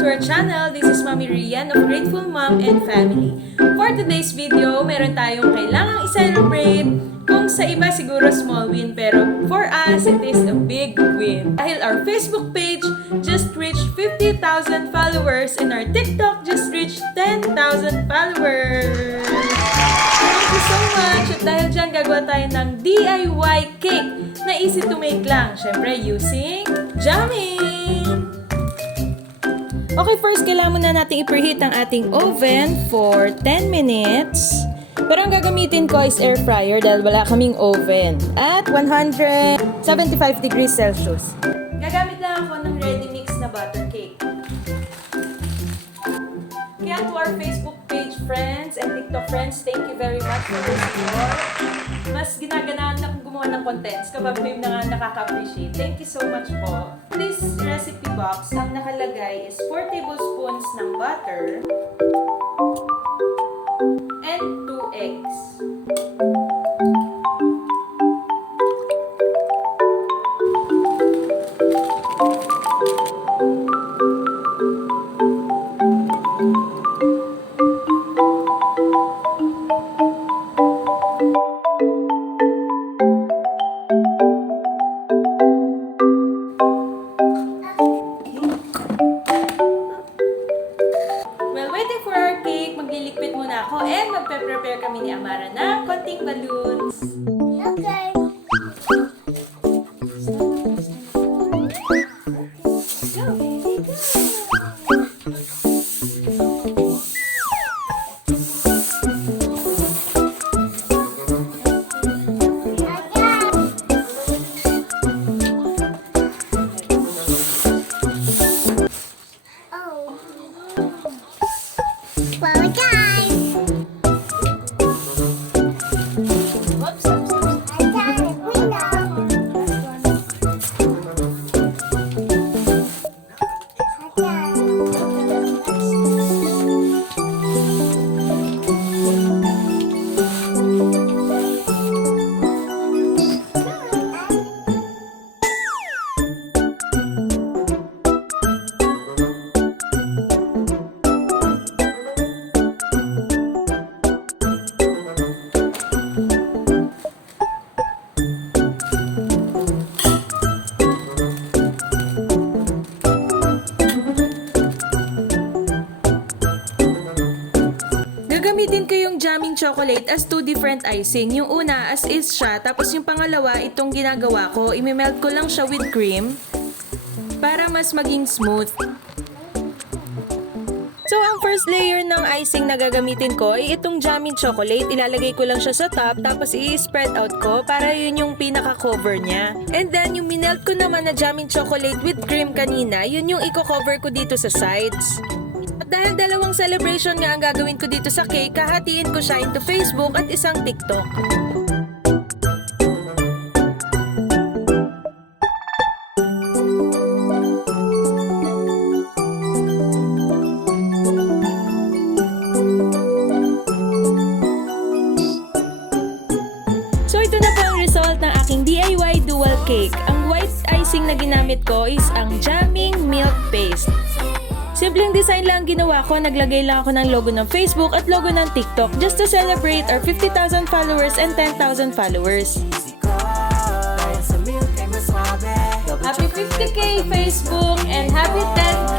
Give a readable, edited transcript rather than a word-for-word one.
to our channel. This is Mommy Rian of Grateful Mom and Family. For today's video, meron tayong kailangang i-celebrate. Kung sa iba siguro small win, pero for us, it is a big win. Dahil our Facebook page just reached 50,000 followers and our TikTok just reached 10,000 followers. Thank you so much! At dahil dyan, gagawa tayo ng DIY cake na easy to make lang. Syempre, using Jammin! Okay, first, kailangan muna natin i-preheat ang ating oven for 10 minutes. Pero ang gagamitin ko is air fryer dahil wala kaming oven. At 175 degrees Celsius. Gagamit lang ako ng ready mix na butter cake. Kaya to our Facebook page friends and TikTok friends, thank you very much for the support. Mas ginaganaan na kung gumawa ng contents kapag may na nakaka-appreciate. Thank you so much po. This recipe box, ang nakalagay is 4 tablespoons ng butter and 2 eggs. Magliligpit muna ako and magpe-prepare kami ni Amara ng konting balloons. Okay. Gagamitin ko yung Jammin Chocolate as 2 different icing. Yung una as is siya, tapos yung pangalawa, itong ginagawa ko, imemelt ko lang siya with cream para mas maging smooth. So, ang first layer ng icing na gagamitin ko ay itong Jammin Chocolate. Ilalagay ko lang siya sa top, tapos i-spread out ko para yun yung pinaka-cover niya. And then, yung minelt ko naman na Jammin Chocolate with cream kanina, yun yung i-cover ko dito sa sides. At dahil dalawang celebration nga ang gagawin ko dito sa cake, kahatiin ko siya into Facebook at isang TikTok. So ito na po ang result ng aking DIY dual cake. Ang white icing na ginamit ko is ang Jammin Milk Paste. Simpleng design lang ginawa ko, naglagay lang ako ng logo ng Facebook at logo ng TikTok just to celebrate our 50,000 followers and 10,000 followers. Happy 50K Facebook and happy 10,000